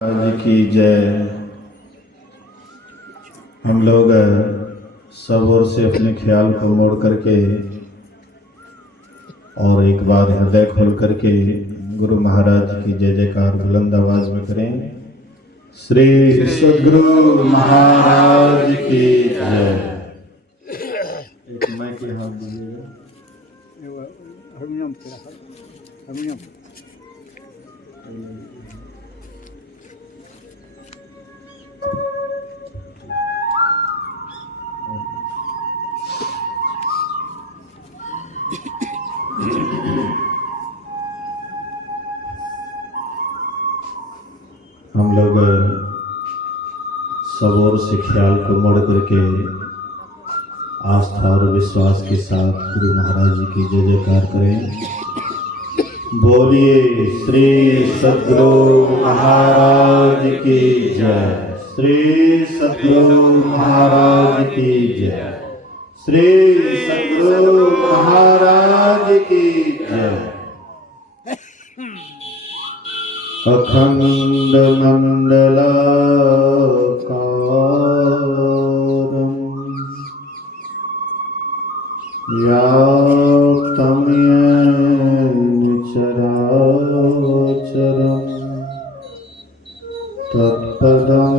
महाराज की जय। हम लोग सब ओर से अपने ख्याल को मोड़ करके और एक बार हृदय खोल करके गुरु महाराज की जय जयकार बुलंद आवाज में करें। श्री सद्गुरु महाराज की जय। एक मैं के हाथ दीजिएगा। हम लोग सब ओर से ख्याल को मोड़ करके आस्था और विश्वास के साथ गुरु महाराज जी की जय जयकार करें। बोलिए श्री सद्गुरु महाराज की जय। श्री सद्गुरु महाराज की जय। श्री सद्गुरु महाराज की जय। अखंड मंडलाकारं व्याप्तं येन चराचरं तत्पदं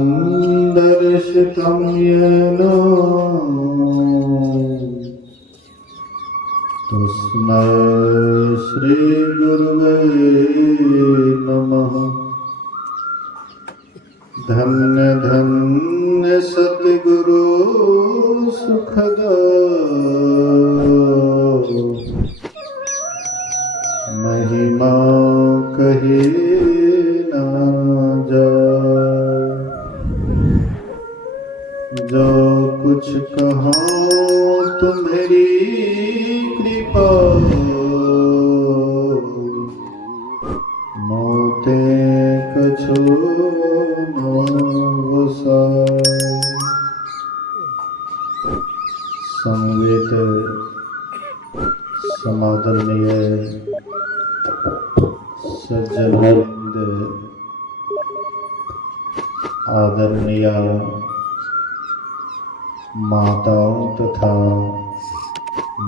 दर्शितं येन तस्मै श्री गुरुवे नमः। धन्य धन्य सद्गुरु सुखदा महिमा कही ना जाए। जो कुछ कहा तुम्हारी कृपा मोते कछु संवेद समादरणीय सज्जनवृंद आदरणीय माताओं तथा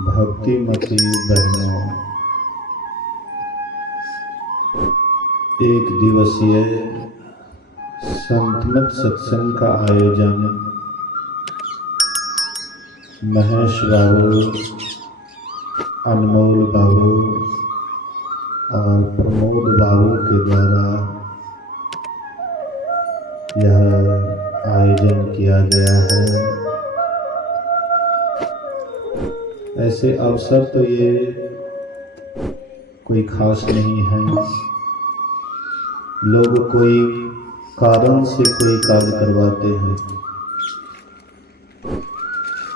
भक्तिमती बहनों, एक दिवसीय संतमत सत्संग का आयोजन महेश बाबू, अनमोल बाबू और प्रमोद बाबू के द्वारा यह आयोजन किया गया है। ऐसे अवसर तो ये कोई खास नहीं है। लोग कोई कारण से कोई कार्य करवाते हैं,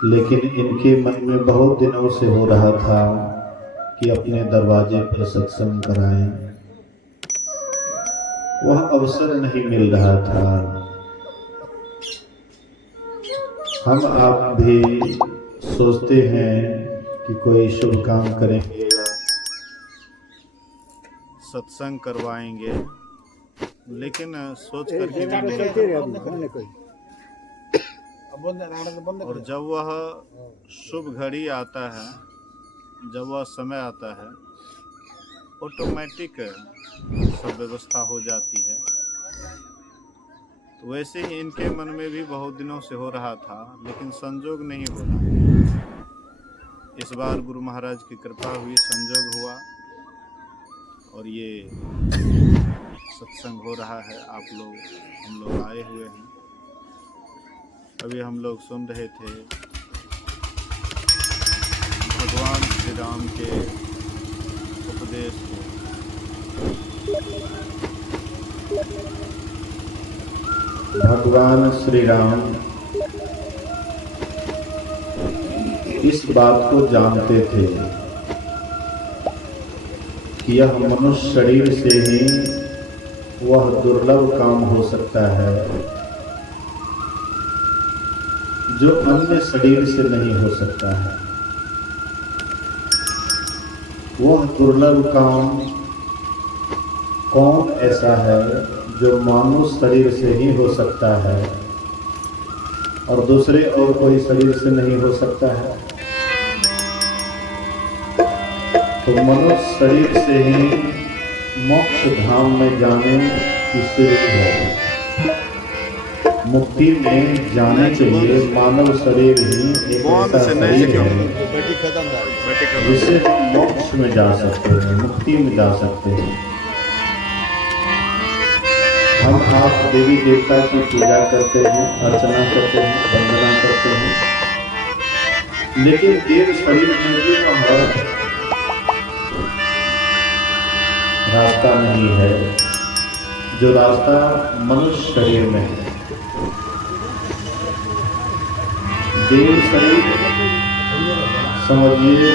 लेकिन इनके मन में बहुत दिनों से हो रहा था कि अपने दरवाजे पर सत्संग कराएं। वह अवसर नहीं मिल रहा था। हम आप भी सोचते हैं कि कोई शुभ काम करेंगे, सत्संग करवाएंगे, लेकिन सोच करके और जब वह शुभ घड़ी आता है, जब वह समय आता है, ऑटोमेटिक सब व्यवस्था हो जाती है। तो वैसे ही इनके मन में भी बहुत दिनों से हो रहा था, लेकिन संजोग नहीं हो रहा। इस बार गुरु महाराज की कृपा हुई, संजोग हुआ और ये सत्संग हो रहा है। हम लोग आए हुए हैं। अभी हम लोग सुन रहे थे भगवान श्री राम के उपदेश को। भगवान श्री राम इस बात को जानते थे कि यह मनुष्य शरीर से ही वह दुर्लभ काम हो सकता है जो अन्य शरीर से नहीं हो सकता है। वह दुर्लभ काम कौन ऐसा है जो मानव शरीर से ही हो सकता है और दूसरे और कोई शरीर से नहीं हो सकता है। तो मनुष्य शरीर से ही मोक्ष धाम में जाने की सीढ़ी है। मुक्ति में जाने के लिए मानव शरीर ही एक ऐसा शरीर है जिससे हम मोक्ष में जा सकते हैं, मुक्ति में जा सकते हैं। हम आप देवी देवता की पूजा करते हैं, अर्चना करते हैं, वंदना करते हैं, लेकिन देव शरीर में भी वह रास्ता नहीं है जो रास्ता मनुष्य शरीर में है। देव शरीर समझिए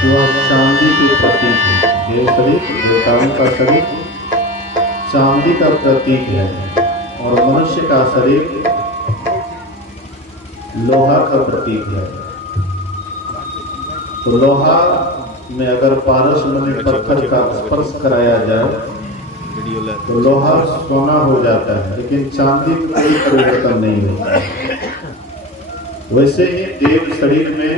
वह चांदी के प्रतीक है। देव शरीर, देवताओं का शरीर चांदी का प्रतीक है और मनुष्य का शरीर लोहा का प्रतीक है। तो लोहा में अगर पारस में पत्थर का स्पर्श कराया जाए तो लोहा सोना हो जाता है, लेकिन चांदी में कोई परिवर्तन नहीं होता है। वैसे ही देव शरीर में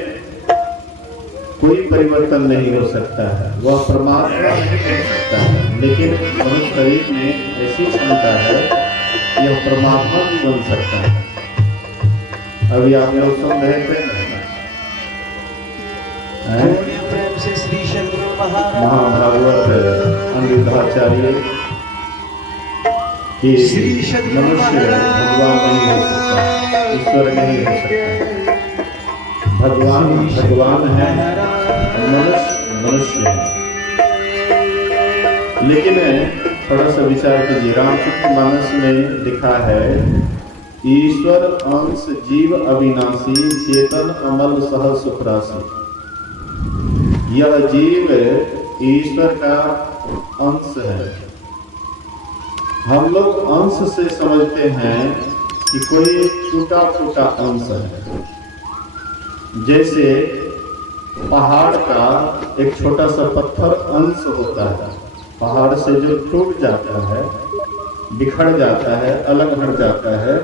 कोई परिवर्तन नहीं हो सकता है, वह परमात्मा नहीं बन सकता है, लेकिन मनुष्य शरीर में ऐसी क्षमता है कि यह परमात्मा भी बन सकता है। अभी आप लोग सुन रहे थे महाभागवत अनिरुद्धाचार्य कि मनुष्य भगवान नहीं हो सकता, ईश्वर नहीं हो सकता। भगवान भगवान है, मनुष्य मनुष्य है। लेकिन थोड़ा सा विचार कीजिए, रामचरितमानस में लिखा है ईश्वर अंश जीव अविनाशी चेतन अमल सह सुखराशि। यह जीव ईश्वर का अंश है। हम लोग अंश से समझते हैं कि कोई टूटा फूटा अंश है, जैसे पहाड़ का एक छोटा सा पत्थर अंश होता है। पहाड़ से जो टूट जाता है, बिखर जाता है, अलग हट जाता है,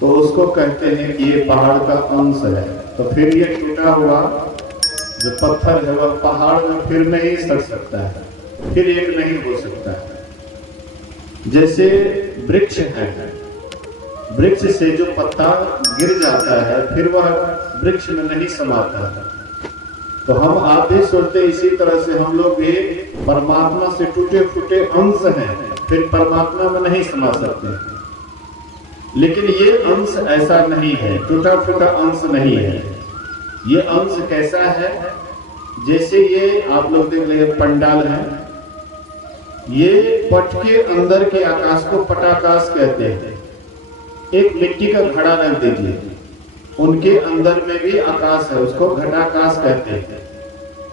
तो उसको कहते हैं कि ये पहाड़ का अंश है। तो फिर ये टूटा हुआ जो पत्थर है वह पहाड़ में फिर नहीं सट सकता है, फिर एक नहीं हो सकता है। जैसे वृक्ष है, वृक्ष से जो पत्ता गिर जाता है फिर वह वृक्ष में नहीं समाता है। तो हम आप भी सोचते इसी तरह से हम लोग भी परमात्मा से टूटे फूटे अंश हैं, फिर परमात्मा में नहीं समा सकते। लेकिन ये अंश ऐसा नहीं है, टूटा फूटा अंश नहीं है। ये अंश कैसा है, जैसे ये आप लोग देख रहे पंडाल है, ये पट के अंदर के आकाश को पटाकाश कहते हैं। एक मिट्टी का घड़ा रख दीजिए, उनके अंदर में भी आकाश है, उसको घटाकाश कहते हैं।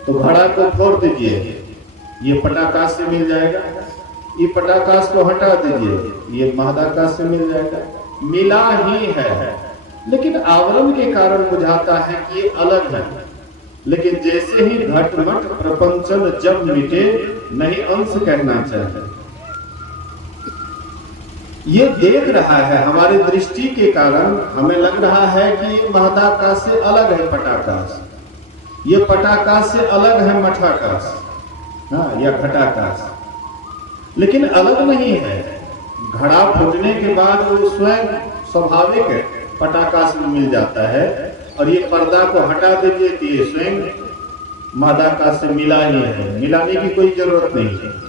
तो घड़ा को फोड़ दीजिए, ये पटाकाश से मिल जाएगा। ये पटाकाश को हटा दीजिए, ये महदाकाश से मिल जाएगा। मिला ही है, लेकिन आवरण के कारण बुझाता है कि ये अलग है। लेकिन जैसे ही घटमट प्रपंचन जब मिटे, नहीं अंश कहना चाहिए। ये देख रहा है, हमारी दृष्टि के कारण हमें लग रहा है कि ये महदाकाश से अलग है पटाकाश, ये पटाकाश से अलग है मठाकाश, हाँ, या घटाकाश, लेकिन अलग नहीं है। घड़ा फूटने के बाद वो स्वयं स्वाभाविक पटाकाश में मिल जाता है, और ये पर्दा को हटा दीजिए तो ये स्वयं महदाकाश से मिला ही है, मिलाने की कोई जरूरत नहीं है।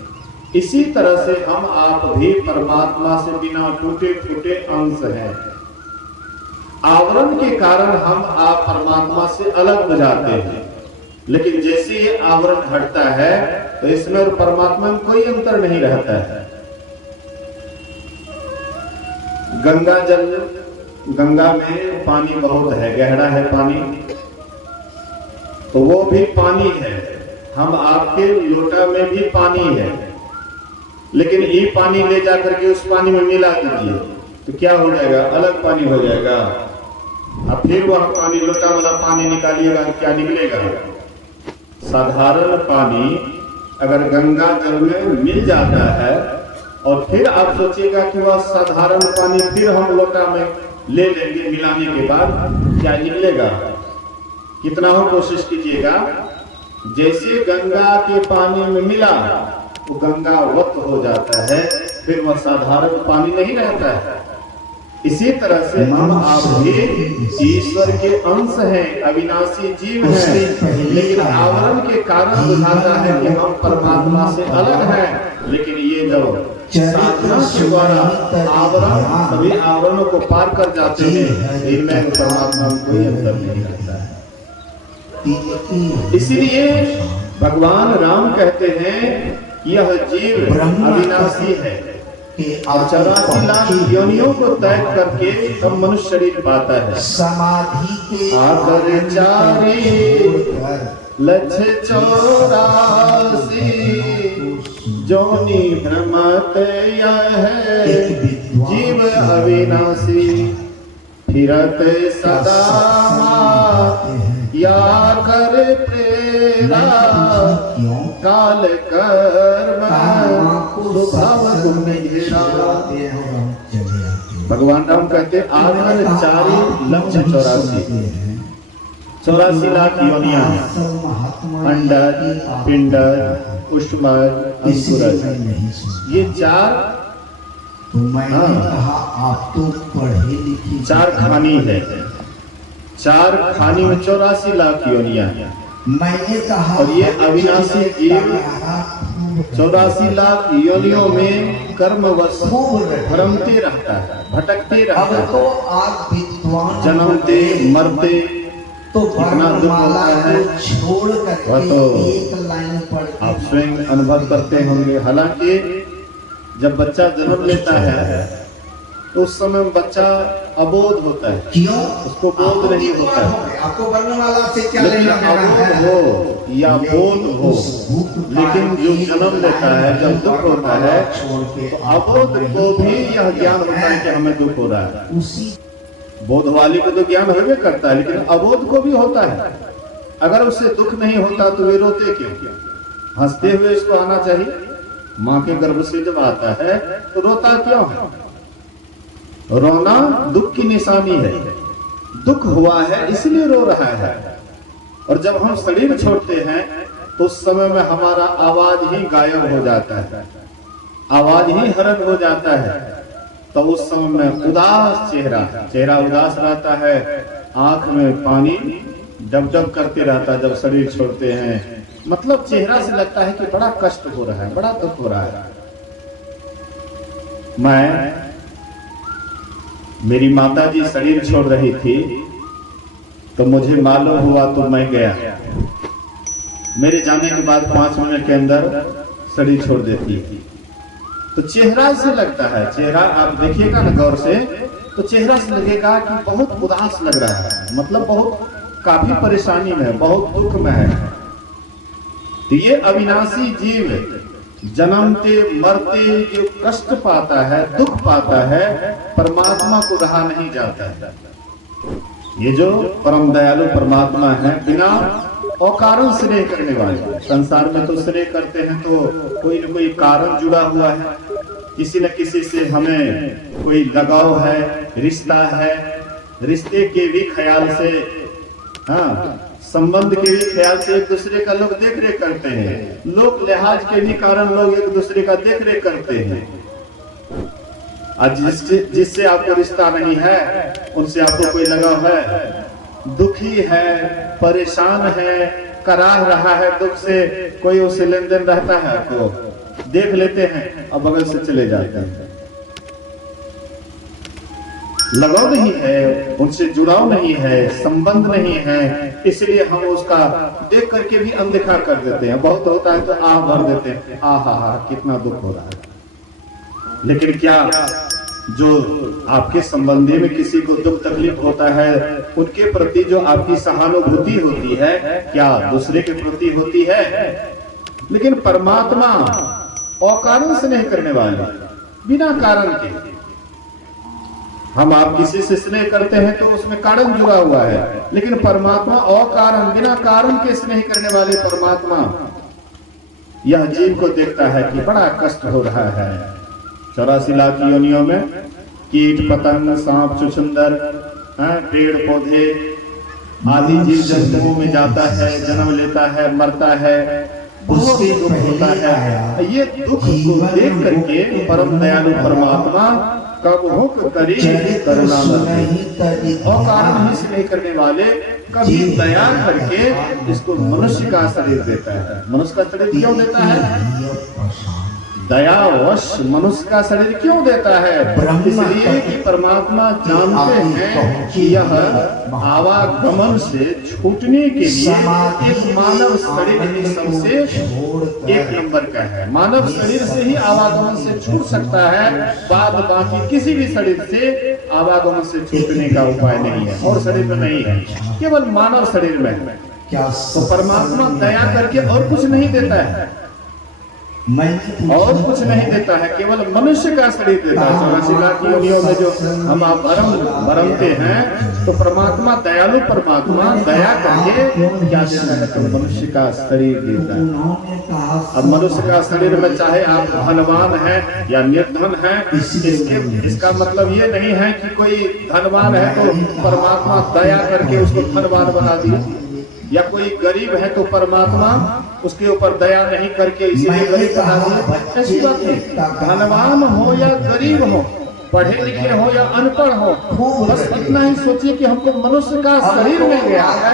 इसी तरह से हम आप भी परमात्मा से बिना टूटे फूटे अंश हैं। आवरण के कारण हम आप परमात्मा से अलग हो जाते हैं, लेकिन जैसे ये आवरण हटता है तो इसमें और परमात्मा में कोई अंतर नहीं रहता है। गंगा जल, गंगा में पानी बहुत है, गहरा है पानी, तो वो भी पानी है। हम आपके लोटा में भी पानी है, लेकिन ये पानी ले जाकर के उस पानी में मिला दीजिए तो क्या हो जाएगा, अलग पानी हो जाएगा। अब फिर वह पानी, लोटा वाला पानी निकालिएगा, क्या निकलेगा? साधारण पानी अगर गंगा जल में मिल जाता है और फिर आप सोचिएगा कि वह साधारण पानी फिर हम लोटा में ले लेंगे, मिलाने के बाद क्या निकलेगा? कितना हो कोशिश कीजिएगा, जैसे गंगा के पानी में मिला वो गंगावत हो जाता है, फिर वह साधारण पानी नहीं रहता है। इसी तरह से हम आप भी ईश्वर के अंश हैं, अविनाशी जीव हैं, लेकिन आवरण के कारण बुझाता है कि हम परमात्मा से अलग हैं। लेकिन ये जब साधना के द्वारा आवरण सभी आवरणों को पार कर जाते हैं, इनमें परमात्मा में कोई अंतर नहीं रहता है। इसलिए भगवान राम कहते हैं यह जीव अविनाशी है और 84 लाख योनियों को तय करके तब मनुष्य शरीर पाता है। समाधि के आकर चारी लक्ष 84 जोनि भ्रमत यह है जीव अविनाशी, फिरत सदा या कर प्रेरा काल कर्म भगवान राम कहते आकर चारी लक्ष 84 लाख योनियां हैं, अंडज, पिंडज, पुष्पज, अंकुरज, ये चार तो मैंने कहा आप तो पढ़े लिखे, चार खानी है, चार खानी में 84 लाख योनियां हैं। मैंने कहा और ये अविनाशी जीव 84 लाख योनियों में कर्मवश भ्रमते रहता है, भटकते रहता अब है, तो आप विद्वान जन्मते मरते तो कितना दुख होता है, छोड़ वह करके तो एक लाइन पढ़ आप स्वयं अनुभव करते होंगे। हालांकि जब बच्चा जन्म लेता है तो उस समय बच्चा अबोध होता है, क्यों? उसको बोध नहीं होता है। आपको बनने वाला से क्या लेकिन लेना देना अबोध है? हो या बोध हो, लेकिन जो जन्म लेता है जब दुख होता है तो अबोध को भी यह ज्ञान होता है कि हमें दुख हो रहा है। उसी बोध वाले को तो ज्ञान होवे करता है, लेकिन अबोध को भी होता है। अगर उससे दुख नहीं होता तो वे रोते क्यों? हंसते हुए इसको आना चाहिए। माँ के गर्भ से जब आता है तो रोता क्यों है? रोना दुख की निशानी है, दुख हुआ है इसलिए रो रहा है। और जब हम शरीर छोड़ते हैं तो उस समय में हमारा आवाज ही गायब हो जाता है, आवाज ही हरण हो जाता है। तो उस समय में उदास चेहरा उदास रहता है, आंख में पानी डब करते रहता है जब शरीर छोड़ते हैं। मतलब चेहरा से लगता है कि बड़ा कष्ट हो रहा है, बड़ा दुख हो रहा है। मेरी माता जी शरीर छोड़ रही थी तो मुझे मालूम हुआ तो मैं गया। मेरे जाने के बाद 5 मिनट के अंदर शरीर छोड़ देती थी। तो चेहरा से लगता है, चेहरा आप देखिएगा ना गौर से, तो चेहरा से लगेगा कि बहुत उदास लग रहा है, मतलब बहुत काफी परेशानी में है, बहुत दुख में है। तो ये अविनाशी जीव जन्मते मरते जो कष्ट पाता है, दुख पाता है, परमात्मा को रहा नहीं जाता है। ये जो परम दयालु परमात्मा है, बिना अकारण स्नेह करने वाले। संसार में तो स्नेह करते हैं तो कोई न कोई कारण जुड़ा हुआ है, किसी न किसी से हमें कोई लगाव है, रिश्ता है, रिश्ते के भी ख्याल से, हाँ, संबंध के भी ख्याल से एक दूसरे का लोग देख रेख करते हैं, लोक लिहाज के भी कारण लोग एक दूसरे का देख रेख करते हैं। आज जिससे आपको रिश्ता नहीं है उनसे आपको कोई लगाव है, दुखी है, परेशान है, कराह रहा है दुख से, कोई उससे लेन देन रहता है, आपको देख लेते हैं और बगल से चले जाते हैं। लगाव नहीं है, उनसे जुड़ाव नहीं है, संबंध नहीं है, इसलिए हम उसका देख करके भी अनदेखा कर देते हैं। बहुत होता है तो आह भर देते हैं, आहा कितना दुख हो रहा है। लेकिन क्या जो आपके संबंधी में किसी को दुख तकलीफ होता है, उनके प्रति जो आपकी सहानुभूति होती है, क्या दूसरे के प्रति होती है? लेकिन परमात्मा अकारण स्नेह करने वाले, बिना कारण के। हम आप किसी से स्नेह करते हैं तो उसमें कारण जुड़ा हुआ है, लेकिन परमात्मा अकारण बिना कारण के स्नेह करने वाले परमात्मा यह जीव को देखता है कि बड़ा कष्ट हो रहा है, 84 लाख योनियों में कीट पतंग सांप चुचुंदर पेड़ पौधे आदि जीव जंतुओं में जाता है, जन्म लेता है, मरता है, बहुत दुख होता है। ये दुख को देख करके परम दयालु परमात्मा कब हो करी करुणा और कारण ही से नहीं करने वाले कभी दया करके इसको मनुष्य का शरीर देता है। मनुष्य का शरीर क्यों देता है? दयावश मनुष्य का शरीर क्यों देता है? इसलिए कि परमात्मा जानते हैं कि यह आवागमन से छूटने के लिए एक मानव शरीर ही सबसे एक नंबर का है। मानव शरीर से ही आवागमन से छूट सकता है, बाद बाकी किसी भी शरीर से आवागमन से छूटने का उपाय नहीं है और शरीर में नहीं है, केवल मानव शरीर में है। तो परमात्मा दया करके और कुछ नहीं देता है, और कुछ नहीं देता है, केवल मनुष्य का शरीर देता है। 84 लाख योनियों में जो हम भरमते हैं तो परमात्मा दयालु परमात्मा दया करके क्या देता है? तो मनुष्य का शरीर देता है। अब मनुष्य का शरीर में चाहे आप धनवान है या निर्धन है, इसका मतलब ये नहीं है कि कोई धनवान है तो परमात्मा दया करके उसको धनवान बना दिया, या कोई गरीब है तो परमात्मा उसके ऊपर दया नहीं करके इसीलिए गरीब बना दिया। ऐसी बात नहीं। धनवान हो या गरीब हो, पढ़े लिखे हो या अनपढ़ हो, बस इतना ही सोचिए कि हमको मनुष्य का शरीर मिल गया है,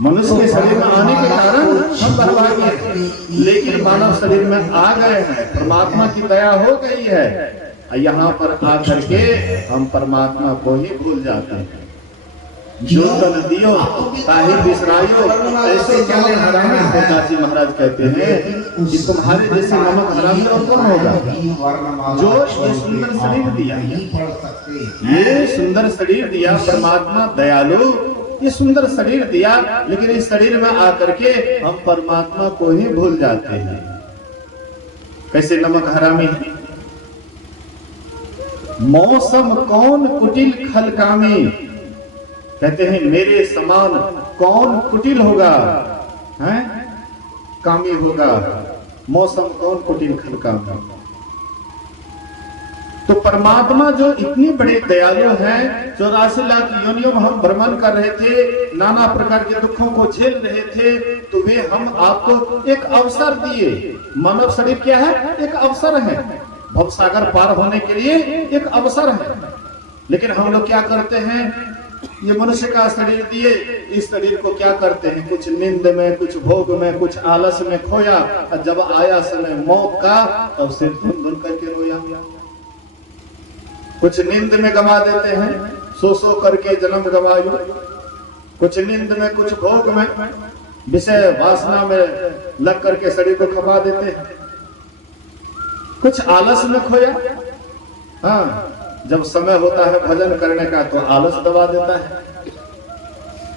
मनुष्य के शरीर में आने के कारण हम बर्बाद हैं, लेकिन मानव शरीर में आ गए हैं, परमात्मा की दया हो गई है। यहाँ पर आकर के हम परमात्मा को ही भूल जाते हैं। जो तन दियो ताहि बिसरायो, ऐसे क्या हरामी होता जी महाराज कहते हैं कि तुम्हारे जैसे नमक हरामी और कौन होगा? जो ये सुंदर शरीर दिया, ये सुंदर शरीर दिया परमात्मा दयालु, ये सुंदर शरीर दिया, लेकिन इस शरीर में आकर के हम परमात्मा को ही भूल जाते हैं। कैसे नमक हरामी? मौसम कौन कुटिल खलकामी, कहते हैं मेरे समान कौन कुटिल होगा, हैं कामी होगा, मौसम कौन कुटिल खलकामी। तो परमात्मा जो इतनी बड़ी दयालु है, 84 लाख योनियों में हम भ्रमण कर रहे थे, नाना प्रकार के दुखों को झेल रहे थे, तो वे हम आपको एक अवसर दिए। मानव शरीर क्या है? एक अवसर है, भवसागर पार होने के लिए एक अवसर है। लेकिन हम लोग क्या करते हैं? ये मनुष्य का शरीर दिए, इस शरीर को क्या करते हैं? कुछ नींद में, कुछ भोग में, कुछ आलस में खोया, और जब आया समय मौत का तब सिर धुन धुन करके रोया। कुछ नींद में गवा देते हैं, सो सो करके जन्म गवायु, कुछ नींद में, कुछ भोग में, विषय वासना में लग करके शरीर को खपा देते हैं, कुछ आलस में खोया। हाँ, जब समय होता है भजन करने का तो आलस दबा देता है।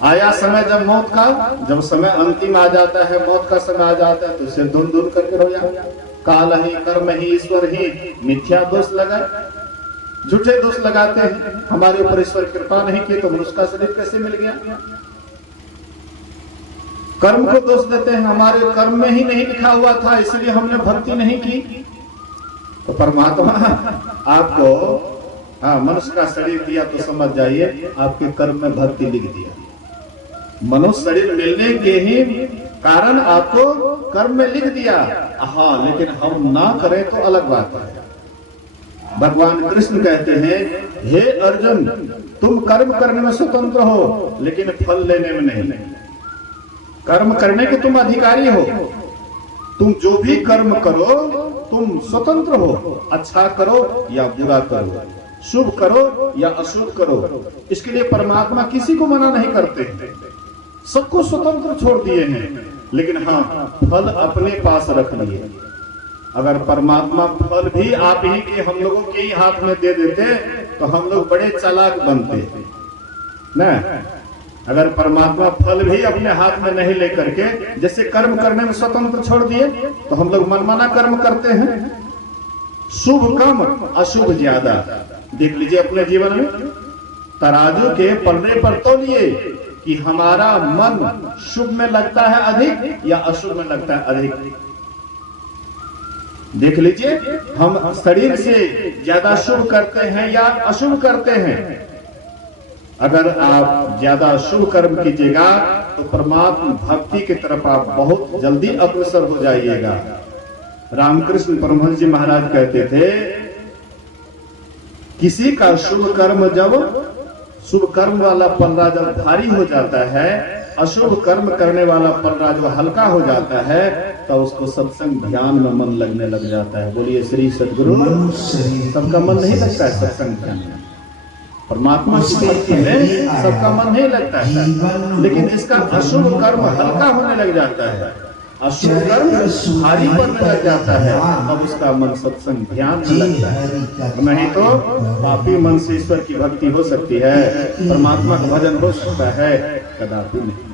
आया समय जब मौत का, जब समय अंतिम आ जाता है, मौत का समय आ जाता है, तो सिर धुन धुन करके रो जाता है। काल ही, कर्म ही, ईश्वर ही, मिथ्या दोष लगा, झूठे दोष लगाते हैं। हमारे ऊपर ईश्वर कृपा नहीं की तो मनुष्य का शरीर कैसे मिल गया? कर्म को दोष देते हैं, हमारे कर्म में ही नहीं लिखा हुआ था इसलिए हमने भक्ति नहीं की। तो परमात्मा आपको मनुष्य का शरीर दिया तो समझ जाइए आपके कर्म में भक्ति लिख दिया। मनुष्य शरीर मिलने के ही कारण आपको कर्म में लिख दिया। हाँ, लेकिन हम ना करें तो अलग बात है। भगवान कृष्ण कहते हैं, हे अर्जुन, तुम कर्म करने में स्वतंत्र हो लेकिन फल लेने में नहीं। कर्म करने के तुम अधिकारी हो, तुम जो भी कर्म करो तुम स्वतंत्र हो, अच्छा करो या बुरा करो, शुभ करो या अशुभ करो। इसके लिए परमात्मा किसी को मना नहीं करते, सबको स्वतंत्र छोड़ दिए हैं। लेकिन हाँ, फल अपने पास रख लिए। अगर परमात्मा फल भी आप ही के, हम लोगों के ही हाथ में दे देते तो हम लोग बड़े चालाक बनते ना। अगर परमात्मा फल भी अपने हाथ में नहीं लेकर के, जैसे कर्म करने में स्वतंत्र छोड़ दिए, तो हम लोग मनमाना कर्म करते हैं, शुभ कम अशुभ ज्यादा। देख लीजिए अपने जीवन में, तराजू के पलड़े पर तौलिए कि हमारा मन शुभ में लगता है अधिक या अशुभ में लगता है अधिक। देख लीजिए, हम शरीर से ज्यादा शुभ करते हैं या अशुभ करते हैं। अगर आप ज्यादा शुभ कर्म कीजिएगा तो परमात्मा भक्ति की तरफ आप बहुत जल्दी अग्रसर हो जाइएगा। रामकृष्ण परमहंस जी महाराज कहते थे, किसी का शुभ कर्म जब शुभ कर्म वाला पल्ला जब भारी हो जाता है, अशुभ कर्म करने वाला पल्ला जो हल्का हो जाता है, तो उसको सत्संग ध्यान में मन लगने लग जाता है। बोलिए श्री सद्गुरु। सबका मन नहीं लगता है सत्संग ध्यान में, परमात्मा की भक्ति में सबका मन नहीं लगता है। लेकिन इसका अशुभ कर्म हल्का होने लग जाता है, अशुभ कर्म भारी पड़ने लग जाता है, तब उसका मन सत्संग ध्यान में लगता है। नहीं तो पापी मन से ईश्वर की भक्ति हो सकती है, परमात्मा का भजन हो सकता है, कदापि नहीं।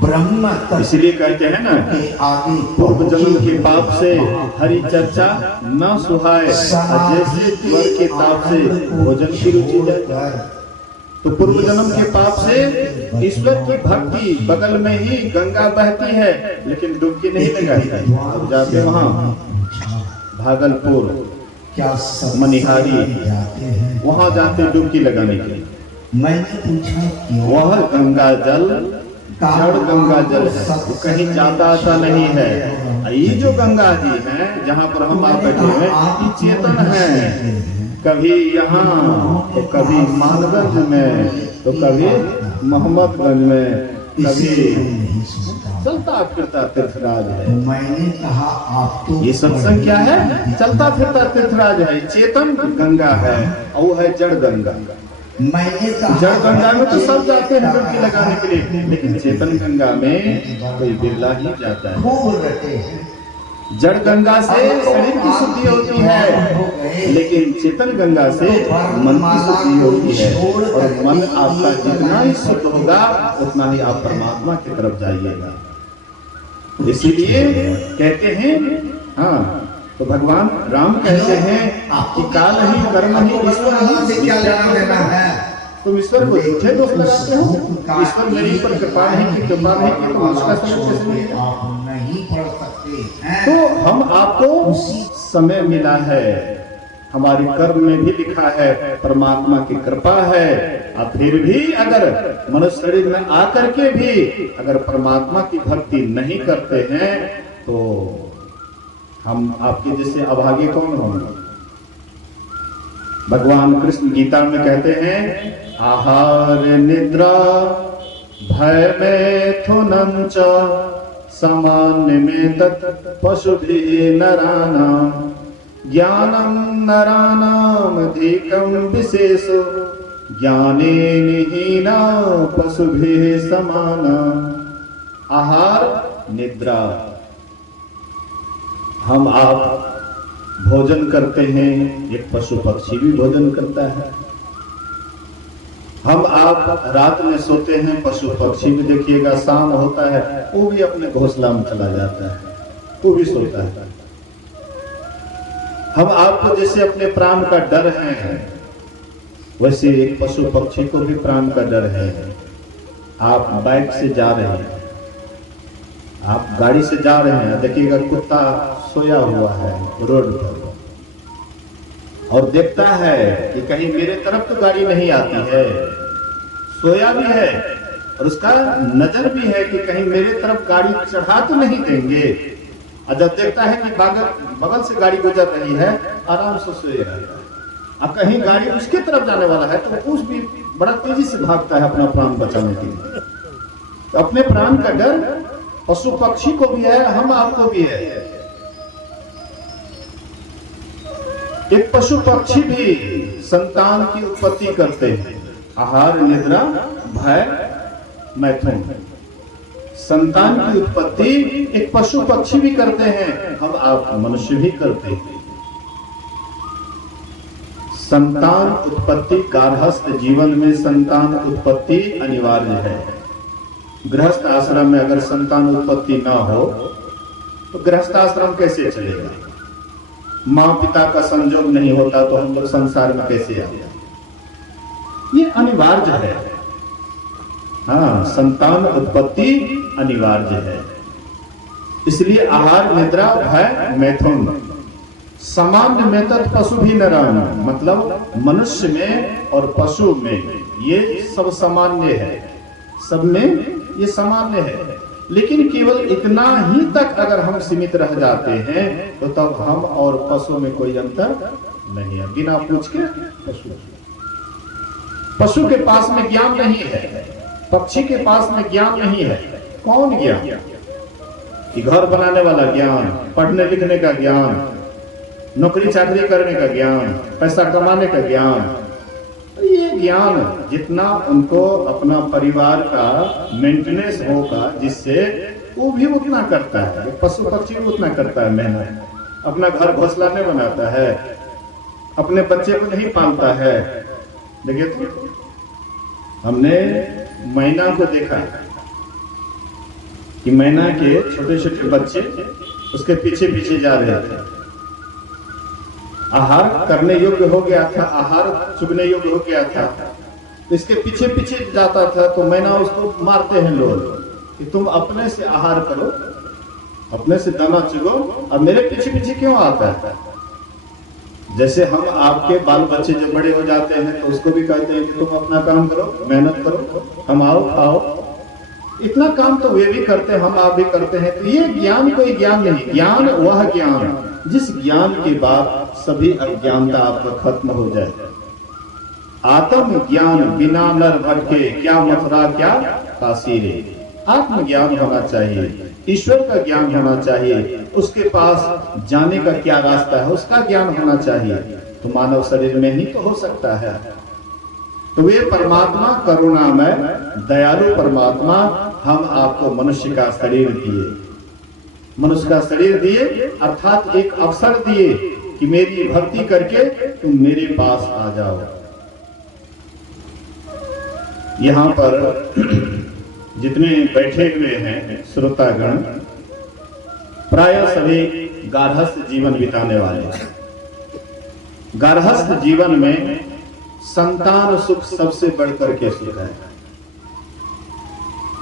ब्रह्म इसलिए कहते हैं ना, पूर्व जन्म के पाप से हरि चर्चा न सुहाए, जैसे स्वर के ताप से भोजन की रुचि जाए। तो पूर्व जन्म के पाप से ईश्वर की भक्ति, बगल में ही गंगा बहती है लेकिन डुबकी नहीं लगाती है। अब जाते वहाँ भागलपुर मनिहारी, वहाँ जाते डुबकी लगाने के लिए। मैंने पूछा वह गंगा जल जड़ गंगा जल है, वो कहीं जाता आता नहीं है। ये जो गंगा जी है जहाँ पर हम आप बैठे हैं, ये चेतन है। कभी यहाँ तो कभी मानगंज में, तो कभी मोहम्मदगंज में, कभी चलता फिरता तीर्थराज है। मैंने कहा आप तो ये सत्संग क्या है? चलता फिरता तीर्थराज है, चेतन गंगा है, और वो है जड़ गंगा। मैंने कहा जड़ गंगा में तो सब जाते हैं डुबकी लगाने के लिए, लेकिन चेतन गंगा में कोई बिरला ही जाता है। खूब रटे हैं। जड़ गंगा से शरीर की शुद्धि होती है, लेकिन चेतन गंगा से मन की शुद्धि होती है। और मन आपका जितना ही शुद्ध होगा, उतना ही आप परमात्मा की तरफ जाइएगा। इसीलिए कहते हैं, हाँ, तो भगवान राम कहते हैं कि काल ही कर्म ही ईश्वर ही, क्या लेना देना है। तुम ईश्वर को झूठे दोष लगाते हो। ईश्वर मेरी पर कृपा नहीं की, कृपा नहीं की, तो उसका समय कैसे मिलेगा? आप नहीं पढ़ सकते हैं। तो हम आपको समय मिला है, हमारी कर्म में भी लिखा है, परमात्मा की कृपा है। अब फिर भी अगर मनुष्य शरीर में आकर के भी अगर परमात्मा की भक्ति नहीं करते हैं, तो हम आपके जैसे अभागे कौन होंगे? भगवान कृष्ण गीता में कहते हैं, आहार निद्रा भय मैथुनं च सामान्य में तत् पशुभिः नराणां ज्ञानं नराणां अधिकं विशेषो ज्ञाने निहीना पशुभिः समाना। आहार निद्रा, हम आप भोजन करते हैं, एक पशु पक्षी भी भोजन करता है। हम आप रात में सोते हैं, पशु पक्षी भी देखिएगा शाम होता है वो भी अपने घोंसला में चला जाता है, वो भी सोता है। हम आपको जैसे अपने प्राण का डर है, वैसे एक पशु पक्षी को भी प्राण का डर है। आप बाइक से जा रहे हैं, आप गाड़ी से जा रहे हैं, देखिएगा कुत्ता सोया हुआ है रोड पर और देखता है कि कहीं मेरे तरफ तो गाड़ी नहीं आती है, सोया भी है और उसका नजर भी है कि कहीं मेरे तरफ गाड़ी चढ़ा तो नहीं देंगे। और जब देखता है कि बगल से गाड़ी गुजर रही है, आराम से सोए रहता है। अब कहीं गाड़ी उसके तरफ जाने वाला है तो उस भी बड़ा तेजी से भागता है अपना प्राण बचाने के लिए। तो अपने प्राण का डर पशु पक्षी को भी है, हम आपको भी है। एक पशु पक्षी भी संतान की उत्पत्ति करते हैं। आहार निद्रा भय मैथुन, संतान की उत्पत्ति एक पशु पक्षी भी करते हैं, हम आप मनुष्य भी करते हैं। संतान उत्पत्ति गार्हस्थ जीवन में संतान उत्पत्ति अनिवार्य है। गृहस्थ आश्रम में अगर संतान उत्पत्ति ना हो तो गृहस्थ आश्रम कैसे चलेगा? माँ पिता का संजोग नहीं होता तो हम लोग संसार में कैसे आए? ये अनिवार्य है। हाँ, संतान उत्पत्ति अनिवार्य है। इसलिए आहार निद्रा भय मैथुन सामान्य में तत् पशु भी नराम, मतलब मनुष्य में और पशु में ये सब सामान्य है, सब में ये सामान्य है। लेकिन केवल इतना ही तक अगर हम सीमित रह जाते हैं तो तब हम और पशु में कोई अंतर नहीं है। बिना पूछ के पशु के पास में ज्ञान नहीं है, पक्षी के पास में ज्ञान नहीं है। कौन ज्ञान? कि घर बनाने वाला ज्ञान, पढ़ने लिखने का ज्ञान, नौकरी चाकरी करने का ज्ञान, पैसा कमाने का ज्ञान। ये ज्ञान जितना उनको अपना परिवार का मेंटेनेंस होगा, जिससे वो भी उतना करता है। पशु पक्षी भी उतना करता है मेहनत, अपना घर घोंसला नहीं बनाता है, अपने बच्चे को नहीं पालता है। देखिए तो हमने मैना को देखा कि मैना के छोटे छोटे बच्चे उसके पीछे पीछे जा रहे थे। आहार करने योग्य हो गया था, आहार चुगने योग्य हो गया था, इसके पीछे पीछे जाता था तो मैना उसको मारते हैं लोग कि तुम अपने से आहार करो, अपने से दाना चुगो और मेरे पीछे पीछे क्यों आता है। जैसे हम आपके बाल बच्चे जब बड़े हो जाते हैं तो उसको भी कहते हैं कि तुम अपना काम करो, मेहनत करो, कमाओ खाओ। इतना काम तो वे भी करते हैं, हम आप भी करते हैं। तो ये ज्ञान कोई ज्ञान नहीं, ज्ञान वह ज्ञान जिस ज्ञान के बाद सभी अज्ञानता आपका खत्म हो जाए। आत्म ज्ञान बिना नर भटके, क्या मथुरा क्या काशी रे। आत्म ज्ञान होना चाहिए, ईश्वर का ज्ञान होना चाहिए, उसके पास जाने का क्या रास्ता है उसका ज्ञान होना चाहिए। तो मानव शरीर में ही तो हो सकता है। तो वे परमात्मा करुणामय दयालु परमात्मा हम आपको मनुष्य का शरीर दिए, मनुष्य का शरीर दिए अर्थात एक अवसर दिए कि मेरी भक्ति करके तुम मेरे पास आ जाओ। यहाँ पर जितने बैठे हुए हैं श्रोतागण प्राय सभी गार्हस्थ जीवन बिताने वाले हैं। गार्हस्थ जीवन में संतान सुख सबसे बढ़कर के सुख है।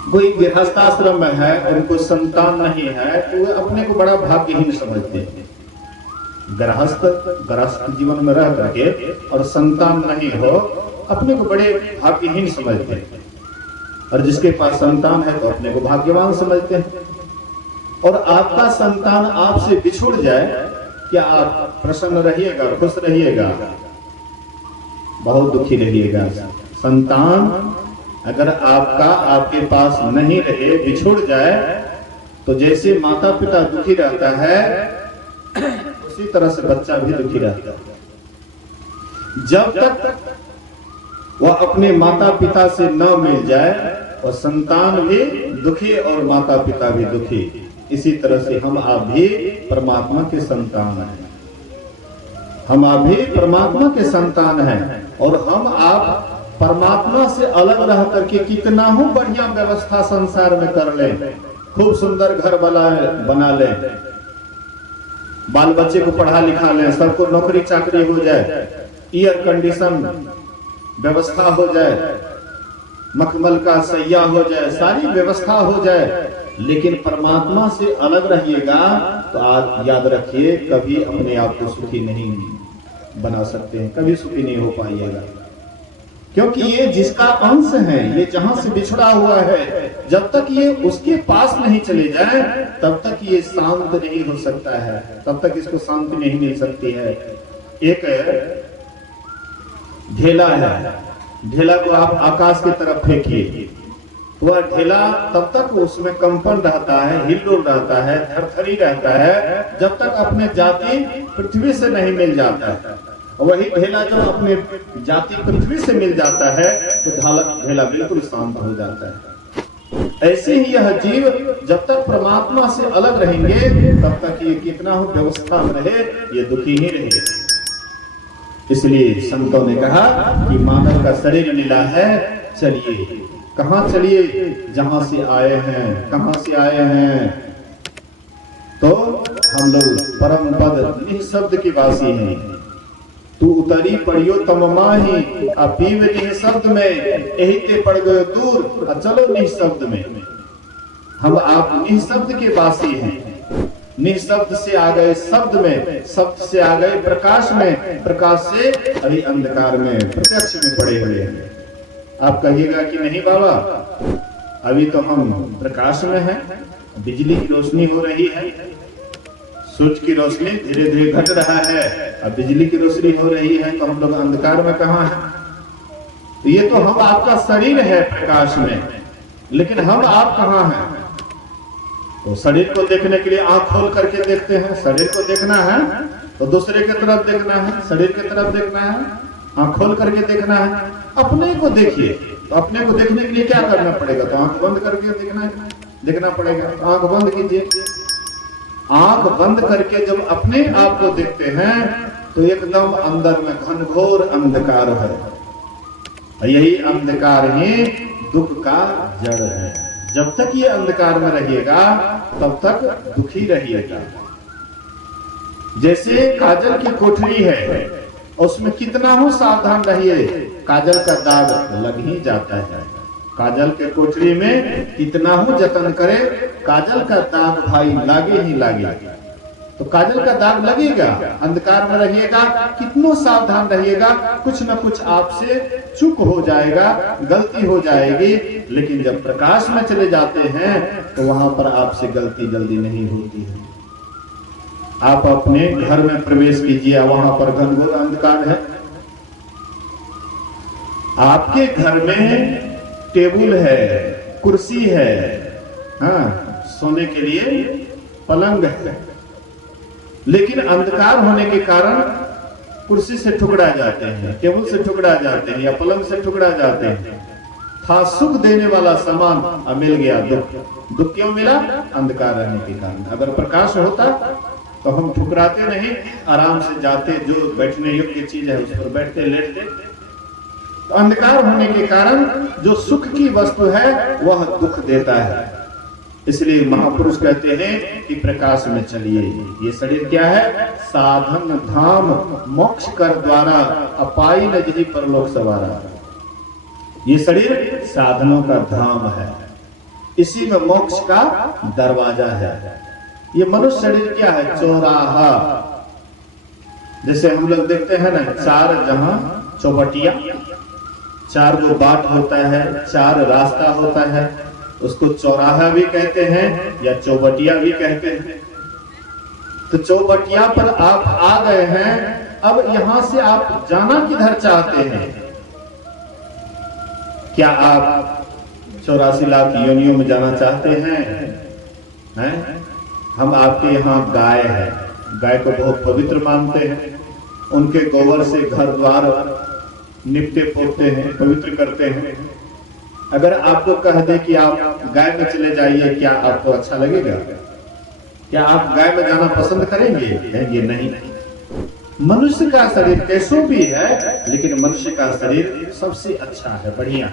कोई गृहस्थाश्रम में है, उनको संतान नहीं है तो वे अपने को बड़ा भाग्यहीन समझते हैं। गृहस्थ जीवन में रह करके और संतान नहीं हो अपने को बड़े भाग्यहीन समझते हैं, और जिसके पास संतान है तो अपने को भाग्यवान समझते हैं। और आपका संतान आपसे बिछुड़ जाए, क्या आप प्रसन्न रहिएगा, खुश रहिएगा? बहुत दुखी रहिएगा। संतान अगर आपका आपके पास नहीं रहे, बिछुड़ जाए, तो जैसे माता पिता दुखी रहता है उसी तरह से बच्चा भी दुखी रहता है। जब तक वह अपने माता पिता से न मिल जाए और संतान भी दुखी और माता पिता भी दुखी। इसी तरह से हम आप भी परमात्मा के संतान हैं, हम आप भी परमात्मा के संतान हैं। और हम आप परमात्मा से अलग रह करके कितना हो बढ़िया व्यवस्था संसार में कर लें, खूब सुंदर घर बना लें, बाल बच्चे को पढ़ा लिखा लें, सबको नौकरी चाकरी हो जाए, एयर कंडीशन व्यवस्था हो जाए, मखमल का सैया हो जाए, सारी व्यवस्था हो जाए, लेकिन परमात्मा से अलग रहिएगा तो आप याद रखिए कभी अपने आप को सुखी नहीं बना सकते हैं, कभी सुखी नहीं हो पाइएगा। क्योंकि ये जिसका अंश है, ये जहां से बिछड़ा हुआ है, जब तक ये उसके पास नहीं चले जाए तब तक ये शांत नहीं हो सकता है, तब तक इसको शांति नहीं मिल सकती है। एक ढेला है, ढेला को आप आकाश की तरफ फेंकिए, वह ढेला तब तक उसमें कंपन रहता है, हिलडुल रहता है, थरथरी रहता है, जब तक अपने जाति पृथ्वी से नहीं मिल जाता है। वही ढेला जब अपने जाति पृथ्वी से मिल जाता है तो ढेला बिल्कुल शांत हो जाता है। ऐसे ही यह जीव जब तक परमात्मा से अलग रहेंगे तब तक ये कितना हो व्यवस्था में रहे, ये दुखी ही रहेगा। इसलिए संतों ने कहा कि मानव का शरीर मिला है, चलिए। कहाँ चलिए? जहां से आए हैं। कहां से आए हैं? तो हम लोग परम पद निःशब्द के वासी हैं। तू उतरी पड़ियो तम माही, आ पीव निःशब्द में, यही ते पड़ गए दूर, चलो निःशब्द में। हम आप निःशब्द के वासी हैं, निःशब्द से आ गए शब्द में, शब्द से आ गए प्रकाश में, प्रकाश से अभी अंधकार में प्रत्यक्ष में पड़े हुए हैं। आप कहिएगा कि नहीं बाबा, अभी तो हम प्रकाश में हैं, बिजली की रोशनी हो रही है, सूरज की रोशनी धीरे धीरे घट रहा है, अब बिजली की रोशनी हो रही है, तो हम लोग अंधकार में कहाँ हैं? तो ये तो हम आपका शरीर है प्रकाश में, लेकिन हम आप कहाँ हैं? तो शरीर को देखने के लिए आंख खोल करके देखते हैं। शरीर को देखना है तो दूसरे की तरफ देखना है, शरीर की तरफ देखना है, आंख खोल करके देखना है। अपने को देखिए, तो अपने को देखने के लिए क्या करना पड़ेगा? तो आंख बंद करके देखना पड़ेगा। तो आंख बंद कीजिए। आंख बंद करके जब अपने आप को देखते हैं तो एकदम अंदर में घनघोर अंधकार है। यही अंधकार ही दुख का जड़ है। जब तक ये अंधकार में रहिएगा तब तक दुखी रहिएगा। जैसे काजल की कोठरी है, उसमें कितना हो सावधान रहिए, काजल का दाग लग ही जाता है। काजल के कोठरी में कितना हो जतन करे, काजल का दाग भाई लागे ही लागे। तो काजल का दाग लगेगा। अंधकार में रहिएगा, कितनो सावधान रहिएगा, कुछ न कुछ आपसे चूक हो जाएगा, गलती हो जाएगी। लेकिन जब प्रकाश में चले जाते हैं तो वहां पर आपसे गलती जल्दी नहीं होती है। आप अपने घर में प्रवेश कीजिए, वहां पर घनघोर अंधकार है। आपके घर में टेबल है, कुर्सी है, हाँ, सोने के लिए पलंग है, लेकिन अंधकार होने के कारण कुर्सी से ठुकरा जाते हैं, टेबल से ठुकरा जाते हैं या पलंग से ठुकरा जाते हैं। था सुख देने वाला सामान, अब मिल गया दुख। दुख क्यों मिला? अंधकार रहने के कारण। अगर प्रकाश होता तो हम ठुकराते नहीं, आराम से जाते, जो बैठने योग्य चीज है उस पर बैठते, लेटते। तो अंधकार होने के कारण जो सुख की वस्तु है वह दुख देता है। इसलिए महापुरुष कहते हैं कि प्रकाश में चलिए। ये शरीर क्या है? साधन धाम, मोक्ष कर द्वारा, अपाई न जही परलोक सवारा। ये शरीर साधनों का धाम है, इसी में मोक्ष का दरवाजा है। ये मनुष्य शरीर क्या है? चौराहा। जैसे हम लोग देखते हैं ना, चार जहां चौबटिया, चार गो बाट होता है, चार रास्ता होता है, उसको चौराहा भी कहते हैं या चौबटिया भी कहते हैं। तो चौबटिया पर आप आ गए हैं, अब यहां से आप जाना किधर चाहते हैं? क्या आप 84 लाख योनियों में जाना चाहते हैं? हम आपके यहाँ गाय है, गाय को बहुत पवित्र मानते हैं, उनके गोबर से घर द्वार निपटे पोतते हैं, पवित्र करते हैं। अगर आपको कह दे कि आप गाय में चले जाइए, क्या आपको अच्छा लगेगा? क्या आप गाय में जाना पसंद करेंगे? कहेंगे नहीं। मनुष्य का शरीर कैसो भी है, लेकिन मनुष्य का शरीर सबसे अच्छा है, बढ़िया।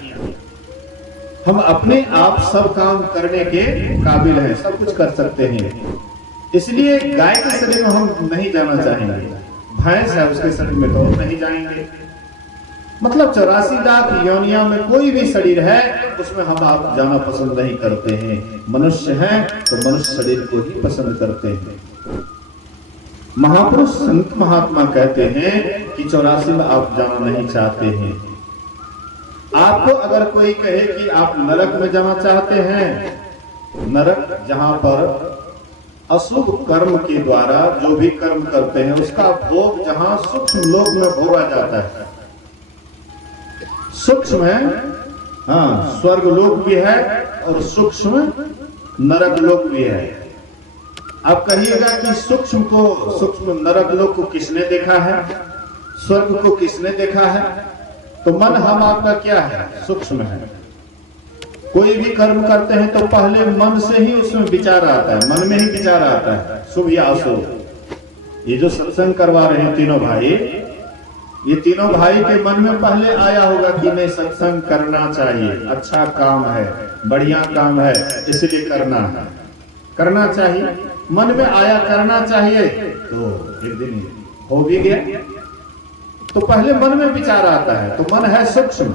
हम अपने आप सब काम करने के काबिल हैं, सब कुछ कर सकते हैं। इसलिए गाय के शरीर में हम नहीं जाना चाहेंगे। भैंस है, उसके शरीर में तो नहीं जाएंगे। मतलब 84 लाख योनिया में कोई भी शरीर है, उसमें हम आप जाना पसंद नहीं करते हैं। मनुष्य हैं तो मनुष्य शरीर को ही पसंद करते हैं। महापुरुष संत महात्मा कहते हैं कि 84 में आप जाना नहीं चाहते हैं। आपको अगर कोई कहे कि आप नरक में जाना चाहते हैं, नरक जहां पर अशुभ कर्म के द्वारा जो भी कर्म करते हैं उसका भोग जहां सूक्ष्म लोक में भोगा जाता है। सूक्ष्म है, हाँ, स्वर्ग लोक भी है और सूक्ष्म नरक लोक भी है। आप कहिएगा कि सूक्ष्म नरक लोक को किसने देखा है, स्वर्ग को किसने देखा है? तो मन हम आपका क्या है? सूक्ष्म है। कोई भी कर्म करते हैं तो पहले मन से ही उसमें विचार आता है, मन में ही विचार आता है, शुभ या अशुभ। ये जो सत्संग करवा रहे हैं तीनों भाई, ये तीनों भाई के मन में पहले आया होगा कि नहीं, सत्संग करना चाहिए, अच्छा काम है, बढ़िया काम है, इसलिए करना चाहिए। मन में आया करना चाहिए, तो एक दिन हो भी गया। तो पहले मन में विचार आता है, तो मन है सूक्ष्म।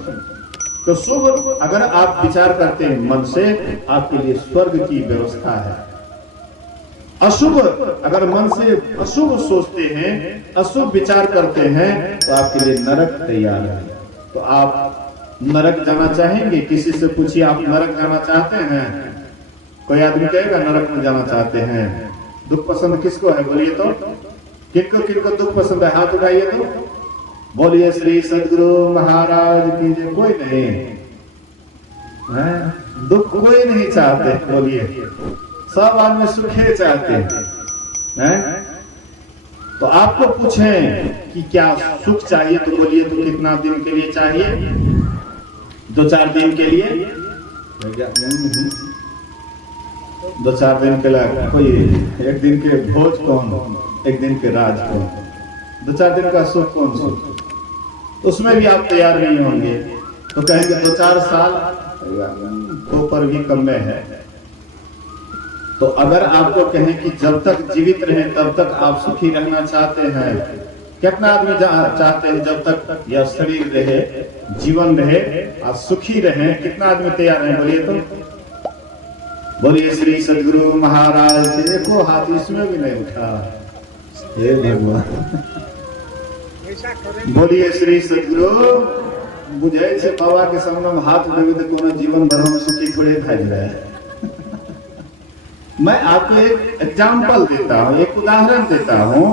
तो शुभ अगर आप विचार करते हैं मन से, आपके लिए स्वर्ग की व्यवस्था है। अशुभ, अगर मन से अशुभ सोचते हैं, अशुभ विचार करते हैं, तो आपके लिए नरक तैयार है। तो आप नरक जाना चाहेंगे? किसी से पूछिए, आप नरक जाना चाहते हैं? कोई आदमी कहेगा नरक में जाना चाहते हैं। दुख पसंद किसको है बोलिए तो? किनको किनको दुख पसंद है? हाथ उठाइए तो बोलिए श्री सदगुरु महाराज की जय। कोई नहीं है, दुख कोई नहीं चाहते। बोलिए, सब आदमी सुखे चाहते हैं। तो आपको पूछें कि क्या सुख चाहिए, तो बोलिए तो कितना दिन के लिए चाहिए? 2-4 दिन के लिए? 2-4 दिन के लिए कोई एक दिन के भोज कौन, एक दिन के राज कौन? 2-4 दिन का सुख कौन सुख? उसमें भी आप तैयार नहीं होंगे तो कहेंगे 2-4 साल तो पर भी कम में है। तो अगर आपको कहें कि जब तक जीवित रहें तब तक आप सुखी रहना चाहते हैं, कितना आदमी चाहते हैं जब तक यह शरीर रहे, जीवन रहे, आप सुखी रहें? कितना आदमी तैयार है बोलिए तो? बोलिए श्री सदगुरु महाराज। देखो हाथ इसमें भी नहीं उठा। हे भगवान, बोलिए श्री सदगुरु। बुझे से बाबा के सामने में हाथ उठावे तो कोनो जीवन भर हम सुखी थोड़े भाग रहे। मैं आपको एक एग्जाम्पल देता हूँ, एक उदाहरण देता हूँ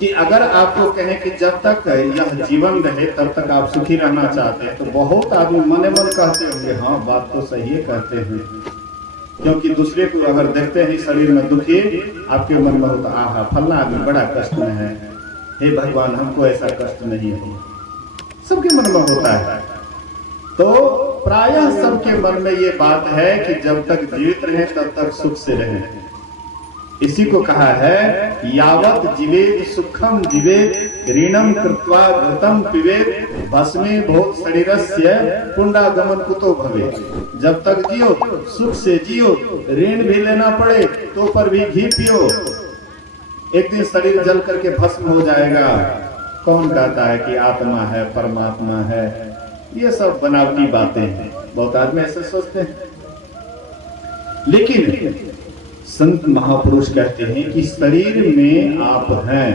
कि अगर आपको कहें कि जब तक यह जीवन रहे तब तक आप सुखी रहना चाहते हैं, तो बहुत आदमी मने मन कहते होंगे हाँ बात तो सही है, कहते हैं। क्योंकि दूसरे को अगर देखते हैं शरीर में दुखी, आपके मन में होता आहा फलना आदमी बड़ा कष्ट में है, हे भगवान हमको ऐसा कष्ट नहीं हो। सबके मन में होता है। तो प्रायः सबके मन में ये बात है कि जब तक जीवित रहे तब तक सुख से रहे। इसी को कहा है यावत जीवेत सुखम जीवेत ऋणम कृत्वा घृतम पिबेत भस्मे भूत शरीरस्य पुंडागमन कुतो भवे। जब तक जियो सुख से जियो, ऋण भी लेना पड़े तो पर भी घी पियो, एक दिन शरीर जल करके भस्म हो जाएगा। कौन कहता है कि आत्मा है, परमात्मा है? ये सब बनावटी बातें हैं, बहुत आदमी ऐसे सोचते हैं। लेकिन संत महापुरुष कहते हैं कि शरीर में आप हैं,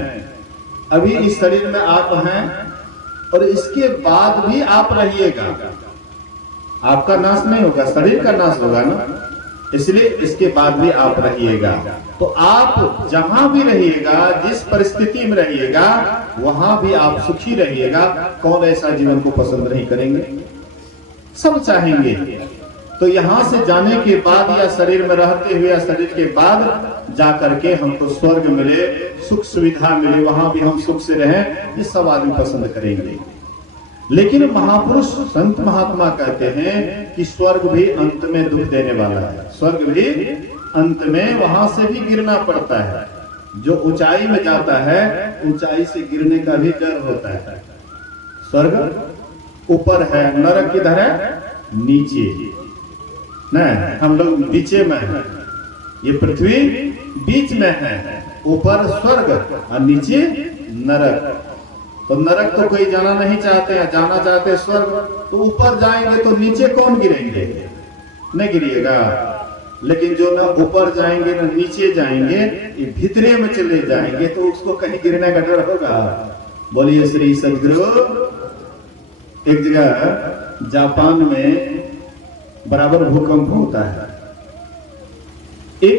अभी इस शरीर में आप हैं और इसके बाद भी आप रहिएगा। आपका नाश नहीं होगा, शरीर का नाश होगा ना, इसलिए इसके बाद भी आप रहिएगा। तो आप जहां भी रहिएगा, जिस परिस्थिति में रहिएगा, वहां भी आप सुखी रहिएगा। कौन ऐसा जीवन को पसंद नहीं करेंगे? सब चाहेंगे। तो यहाँ से जाने के बाद या शरीर में रहते हुए या शरीर के बाद जाकर के हमको स्वर्ग मिले, सुख सुविधा मिले, वहां भी हम सुख से रहें, ये सब आदमी पसंद करेंगे। लेकिन महापुरुष संत महात्मा कहते हैं कि स्वर्ग भी अंत में दुख देने वाला है। स्वर्ग भी अंत में वहां से भी गिरना पड़ता है। जो ऊंचाई में जाता है ऊंचाई से गिरने का भी डर होता है। स्वर्ग ऊपर है, नरक किधर है? नीचे। नहीं, हम लोग बीचे में है, ये पृथ्वी बीच में है। ऊपर स्वर्ग और नीचे नरक। तो नरक तो कोई जाना नहीं चाहते हैं, जाना चाहते हैं स्वर्ग। तो ऊपर जाएंगे तो नीचे कौन गिरेंगे? नहीं गिरिएगा। लेकिन जो ना ऊपर जाएंगे ना नीचे जाएंगे, ये भीतरे में चले जाएंगे, तो उसको कहीं गिरने का डर होगा। बोलिए श्री सदगुरु। एक जगह जापान में बराबर भूकंप होता है। एक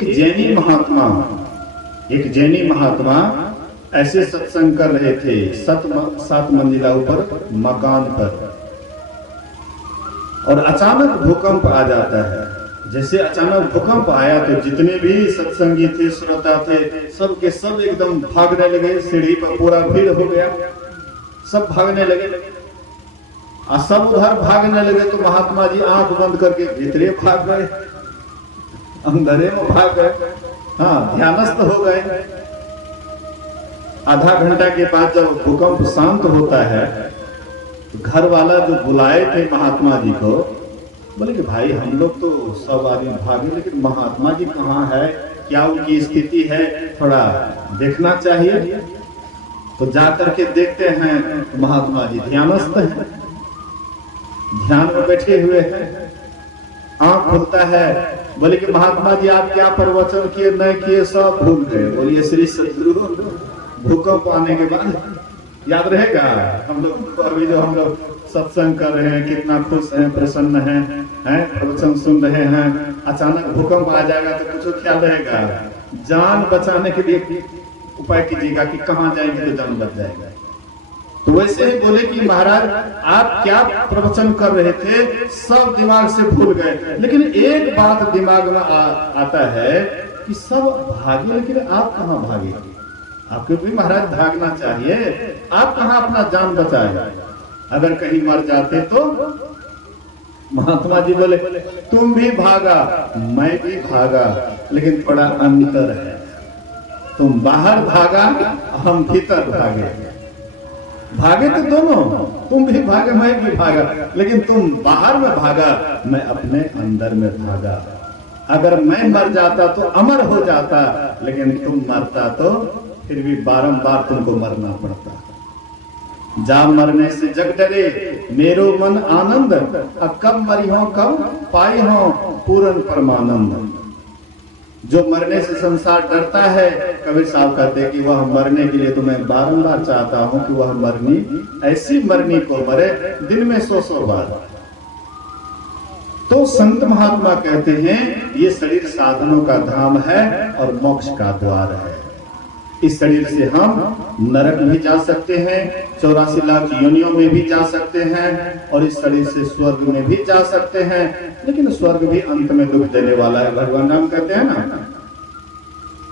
जैनी महात्मा ऐसे सत्संग कर रहे थे 7 मंजिला ऊपर मकान पर, और अचानक भूकंप आ जाता है। जैसे अचानक भूकंप आया तो जितने भी सत्संगी थे, श्रोता थे, सब के सब एकदम भागने लगे। सीढ़ी पर पूरा भीड़ हो गया, सब भागने लगे। और सब उधर भागने लगे तो महात्मा जी आंख बंद करके भीतरे भाग गए, अंधेरे में भाग गए। हाँ, ध्यानस्थ हो गए। आधा घंटा के बाद जब भूकंप शांत होता है तो घर वाला जो बुलाए थे महात्मा जी को, बोले कि भाई हम लोग तो सब आदमी भागे, लेकिन महात्मा जी कहाँ है, क्या उनकी स्थिति है, थोड़ा देखना चाहिए। तो जाकर के देखते हैं तो महात्मा जी ध्यानस्थ हैं, ध्यान में बैठे हुए हैं। आंख खुलता है, बोले कि महात्मा जी आप क्या प्रवचन किए न किए सब भूल गए। बोलिए श्री सद्गुरु भूकंप आने के बाद याद रहेगा। हम लोग अभी जो हम लोग सत्संग कर रहे हैं कितना खुश हैं, प्रसन्न हैं, प्रवचन सुन रहे हैं, अचानक भूकंप आ जाएगा तो कुछ ख्याल रहेगा। जान बचाने के लिए उपाय कीजिएगा कि कहाँ जाएंगे तो जान बच जाएगा। तो वैसे ही बोले कि महाराज आप क्या प्रवचन कर रहे थे सब दिमाग से भूल गए, लेकिन एक बात दिमाग में आता है कि सब भागे, लेकिन आप कहाँ भागे? आपको भी महाराज भागना चाहिए। आप कहाँ अपना जान बचाए? अगर कहीं मर जाते तो महात्मा जी बोले तुम भी भागा मैं भी भागा, लेकिन थोड़ा अंतर है। तुम बाहर भागा हम भीतर भागे। भागे तो दोनों, तुम भी भागे मैं भी भागा, लेकिन तुम बाहर में भागा मैं अपने अंदर में भागा। अगर मैं मर जाता तो अमर हो जाता, लेकिन तुम मरता तो फिर भी बारंबार तुमको मरना पड़ता। जा मरने से जग डरे मेरो मन आनंद, अब कब मरी हो कब पाई हो पूर्ण परमानंद। जो मरने से संसार डरता है, कबीर साहब कहते हैं कि वह मरने के लिए तो मैं बारंबार चाहता हूं कि वह मरनी ऐसी मरनी को मरे दिन में 100 बार। तो संत महात्मा कहते हैं ये शरीर साधनों का धाम है और मोक्ष का द्वार है। इस शरीर से हम नरक भी जा सकते हैं, 84 लाख योनियों में भी जा सकते हैं, और इस शरीर से स्वर्ग में भी जा सकते हैं। लेकिन स्वर्ग भी अंत में दुख देने वाला है। भगवान राम कहते हैं ना,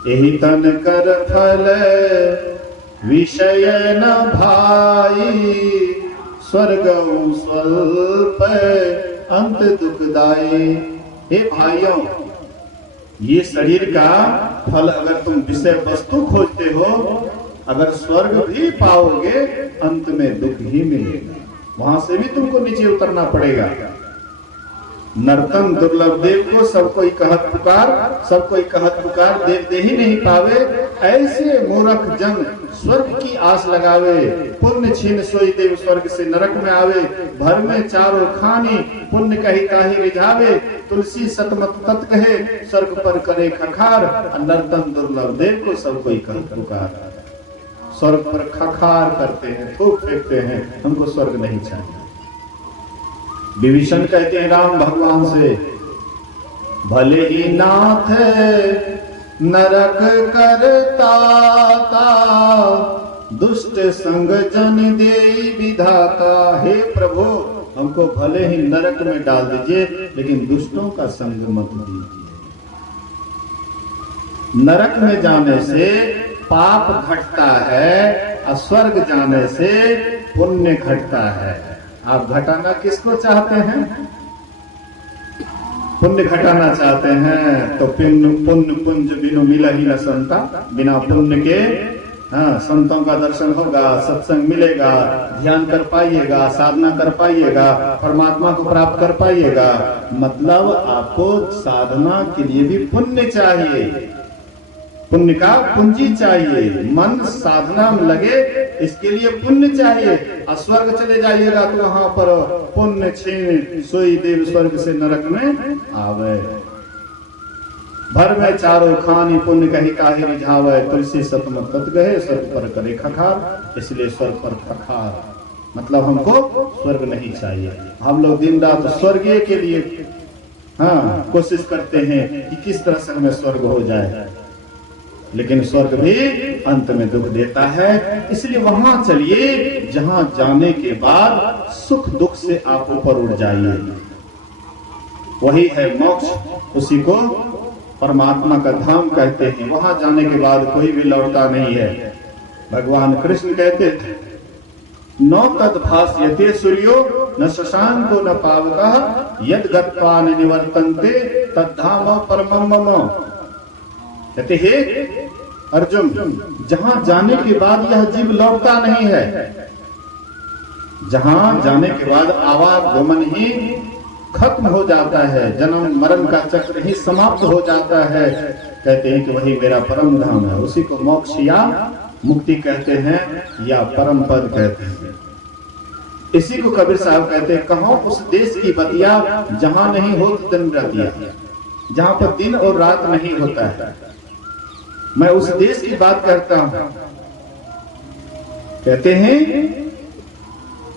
यही तन कर फल विषय न भाई, स्वर्ग स्वल्प अंत दुखदाई। हे भाइयों, ये शरीर का फल अगर तुम विषय वस्तु खोजते हो, अगर स्वर्ग भी पाओगे अंत में दुख ही मिलेगा, वहां से भी तुमको नीचे उतरना पड़ेगा। नर्तन दुर्लभ देव को सब कोई कहत पुकार, सब कोई कहत पुकार देव दे ही नहीं पावे। ऐसे मूर्ख जन स्वर्ग की आस लगावे, पुण्य छीन सोई देव स्वर्ग से नरक में आवे। भर में चारों खानी पुण्य कही काहे रिझावे, तुलसी सतमत तत् कहे स्वर्ग पर करे खखार। नर्तन दुर्लभ देव को सब कोई कहत पुकार, स्वर्ग पर खखार करते हैं, थूक फेंकते हैं, हमको स्वर्ग नहीं चाहिए। विभीषण कहते हैं राम भगवान से, भले ही नाथ नरक करता दुष्ट संग जन देई विधाता। हे प्रभु, हमको भले ही नरक में डाल दीजिए, लेकिन दुष्टों का संग मत दीजिए। नरक में जाने से पाप घटता है और स्वर्ग जाने से पुण्य घटता है। आप घटाना किसको चाहते हैं? पुण्य घटाना चाहते हैं तो पुण्य पुंज बिनु मिला ही न संता। बिना पुण्य के संतों का दर्शन होगा, सत्संग मिलेगा, ध्यान कर पाइएगा, साधना कर पाइएगा, परमात्मा को प्राप्त कर पाइएगा। मतलब आपको साधना के लिए भी पुण्य चाहिए, पुण्य का पूंजी चाहिए। मन साधना में लगे, इसके लिए पुण्य चाहिए। स्वर्ग चले जाइएगा तो वहां पर पुण्य छीन सोई देव स्वर्ग से नरक में आवे। भर में चारों खानी पुण्य कही काहे रिझावे, तुलसी सतमत तत् गए स्वर्ग पर करे खखार। इसलिए स्वर्ग पर खखार मतलब हमको स्वर्ग नहीं चाहिए। हम लोग दिन रात स्वर्गीय के लिए कोशिश करते हैं कि किस तरह से हमें स्वर्ग हो जाए, लेकिन स्वर्ग भी अंत में दुख देता है। इसलिए वहां चलिए जहां जाने के बाद सुख दुख से आप ऊपर उठ जाइए। वही है मोक्ष, उसी को परमात्मा का धाम कहते हैं। वहां जाने के बाद कोई भी लौटता नहीं है। भगवान कृष्ण कहते थे, न तद्भास्यते सूर्यो न शशांको न पावकः, यद् गत्वा न निवर्तन्ते तद्धाम परमं मम। कहते हे अर्जुन, जहां जाने के बाद यह जीव लौटता नहीं है, जहां जाने के बाद आवागमन ही खत्म हो जाता है, जन्म मरण का चक्र ही समाप्त हो जाता है। कहते हैं कि वही मेरा परम धाम है। उसी को मोक्ष या मुक्ति कहते हैं या परम पद कहते हैं। इसी को कबीर साहब कहते हैं, कहो उस देश की बतिया जहां नहीं हो दिन रतिया। जहां पर दिन और रात नहीं होता है। मैं उस देश की बात करता हूं। कहते हैं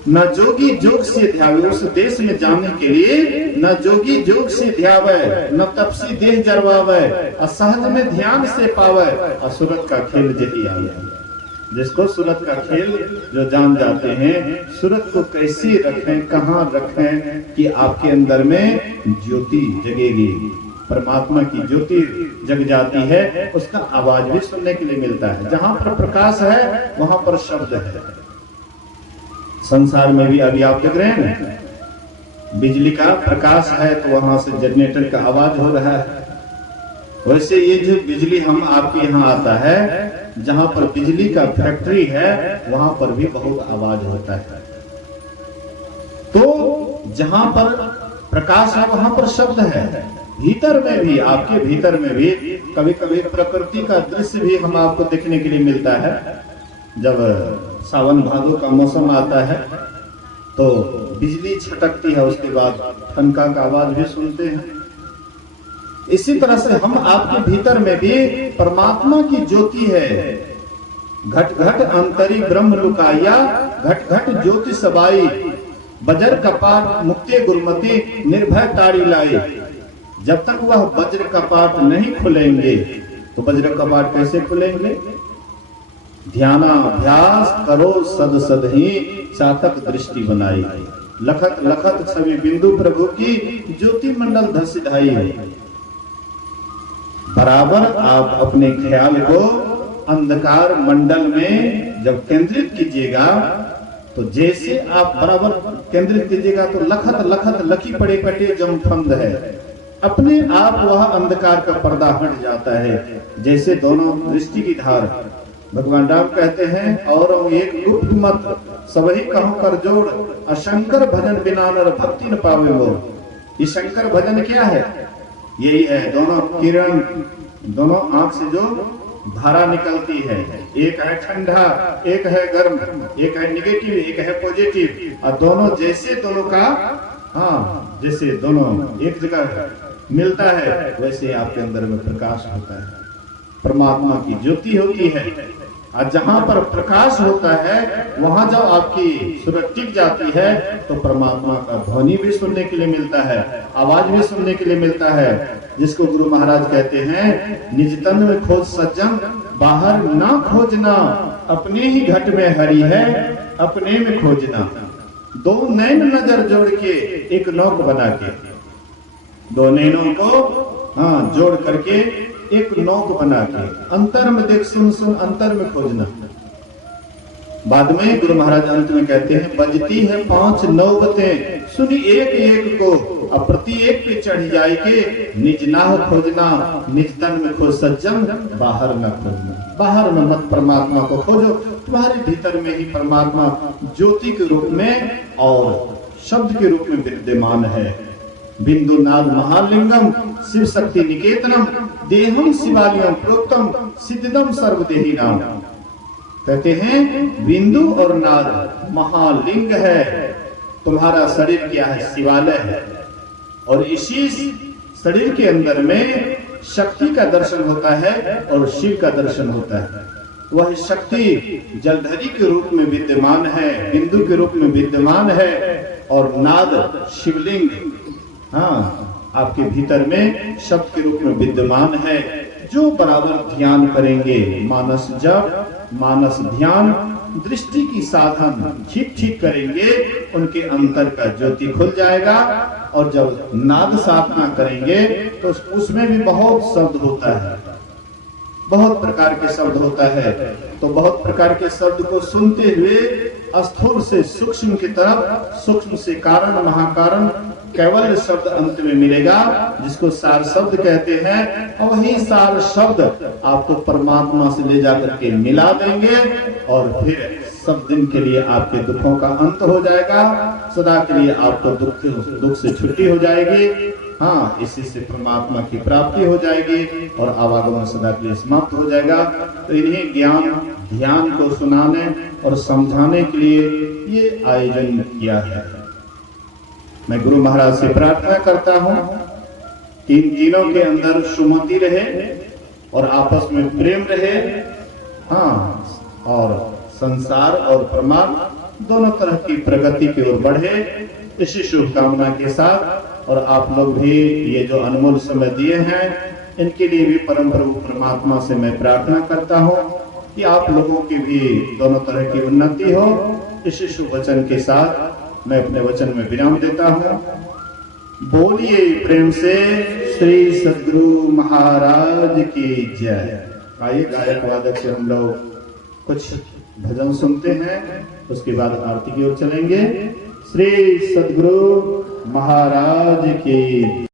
न जोगी जोग से ध्यावे, उस देश में जाने के लिए न जोगी जोग से ध्यावे, न तपसी देह जरवावे, असहज में ध्यान से पावे, असुरत का खेल जही आवे। जिसको सूरत का खेल जो जान जाते हैं, सूरत को कैसे रखें, कहां रखें कि आपके अंदर में ज्योति जगेगी, परमात्मा की ज्योति जग जाती है, उसका आवाज भी सुनने के लिए मिलता है। जहां पर प्रकाश है वहां पर शब्द है। संसार में भी अभी आप देख रहे हैं ना, बिजली का प्रकाश है तो वहां से जनरेटर का आवाज हो रहा है। वैसे ये जो बिजली हम आपके यहाँ आता है, जहां पर बिजली का फैक्ट्री है वहां पर भी बहुत आवाज होता है। तो जहां पर प्रकाश है वहां पर शब्द है। भीतर में भी, आपके भीतर में भी कभी कभी प्रकृति का दृश्य भी हम आपको देखने के लिए मिलता है। जब सावन भादो का मौसम आता है तो बिजली छटकती है, उसके बाद ठनका का आवाज भी सुनते हैं। इसी तरह से हम आपके भीतर में भी परमात्मा की ज्योति है। घट घट अंतरी ब्रह्म लुकाया, घट घट ज्योति सबाई, बजर कपाट मुक्ति गुरुमति निर्भय ताड़ी लाई। जब तक वह वज्र कपाट नहीं खुलेंगे तो वज्र कपाट कैसे खुलेंगे? ध्यानाभ्यास करो सद सद ही, चातक दृष्टि बनाई। लखत लखत छवि बिंदु प्रभु की, ज्योति मंडल धर सिधाई। बराबर आप अपने ख्याल को अंधकार मंडल में जब केंद्रित कीजिएगा, तो जैसे आप बराबर केंद्रित कीजिएगा तो लखत लखत लकी पड़े कटे जम फंद है, अपने आप वह अंधकार का पर्दा हट जाता है। जैसे दोनों दृष्टि की धार, भगवान राम कहते हैं, और एक गुप्त मत सबही कहो कर जोड़, अशंकर भजन बिना नर भक्ति न पावे वो। ये शंकर भजन क्या है? यही है, दोनों किरण, दोनों आंख से जो धारा निकलती है, एक है ठंडा, एक है गर्म, एक है निगेटिव, एक है पॉजिटिव, और दोनों जैसे दोनों का, हाँ, जैसे दोनों एक जगह मिलता है वैसे आपके अंदर में प्रकाश होता है, परमात्मा की ज्योति होती है। और जहां पर प्रकाश होता है वहां जब आपकी सूरत टिक जाती है तो परमात्मा का ध्वनि भी सुनने के लिए मिलता है, आवाज भी सुनने के लिए मिलता है। जिसको गुरु महाराज कहते हैं, निज तन में खोज सज्जन, बाहर ना खोजना, अपने ही घट में हरि है, अपने में खोजना। दो नैन नजर जोड़ के एक नौक बना के, दो नैनों को हाँ जोड़ करके एक नौक बना के, अंतर में देख सुन सुन अंतर में खोजना। बाद में गुरु महाराज अंत में कहते हैं, बजती है 5 नौबतें, सुनी एक एक को, अब प्रति एक पे चढ़ जाए के, निज नाह खोजना, निज तन में खोज सज्जन, बाहर न खोजना। बाहर में मत परमात्मा को खोजो, तुम्हारे भीतर में ही परमात्मा ज्योति के रूप में और शब्द के रूप में विद्यमान है। बिंदु नाद महालिंगम शिव शक्ति निकेतनम, देहम शिवालयम प्रोक्तम, सिद्धम सर्वदेही नाम। कहते हैं बिंदु और नाद महालिंग है, तुम्हारा शरीर क्या है? शिवालय है। और इसी शरीर के अंदर में शक्ति का दर्शन होता है और शिव का दर्शन होता है। वह शक्ति जलधरी के रूप में विद्यमान है, बिंदु के रूप में विद्यमान है, और नाद शिवलिंग हाँ आपके भीतर में शब्द के रूप में विद्यमान है। जो बराबर ध्यान करेंगे, मानस जप, मानस ध्यान, दृष्टि की साधन ठीक ठीक करेंगे, उनके अंतर का ज्योति खुल जाएगा। और जब नाद साधना करेंगे तो उसमें भी बहुत शब्द होता है, बहुत प्रकार के शब्द होता है। तो बहुत प्रकार के शब्द को सुनते हुए स्थूल से सूक्ष्म की तरफ, सूक्ष्म से कारण महाकारण केवल शब्द अंत में मिलेगा, जिसको सार शब्द कहते हैं। और वही सार शब्द आपको परमात्मा से ले जाकर के मिला देंगे, और फिर सब दिन के लिए आपके दुखों का अंत हो जाएगा, सदा के लिए आपको दुख से छुट्टी हो जाएगी। हाँ, इसी से परमात्मा की प्राप्ति हो जाएगी और आवागमन सदा के लिए समाप्त हो जाएगा। तो इन्हीं ज्ञान ध्यान को सुनाने और समझाने के लिए ये आयोजन किया है। मैं गुरु महाराज से प्रार्थना करता हूँ कि इन तीनों के अंदर सुमति रहे और आपस में प्रेम रहे, हाँ, और संसार और परमार्थ दोनों तरह की प्रगति की ओर बढ़े, इसी शुभकामना के साथ। और आप लोग भी ये जो अनमोल समय दिए हैं, इनके लिए भी परम प्रभु परमात्मा से मैं प्रार्थना करता हूँ कि आप लोगों की भी दोनों तरह की उन्नति हो। इसी शुभ वचन के साथ मैं अपने वचन में विराम देता हूँ। बोलिए प्रेम से श्री सद्गुरु महाराज की जय। आइए गायक वादक से हम लोग कुछ भजन सुनते हैं, उसके बाद आरती की ओर चलेंगे। श्री सद्गुरु महाराज की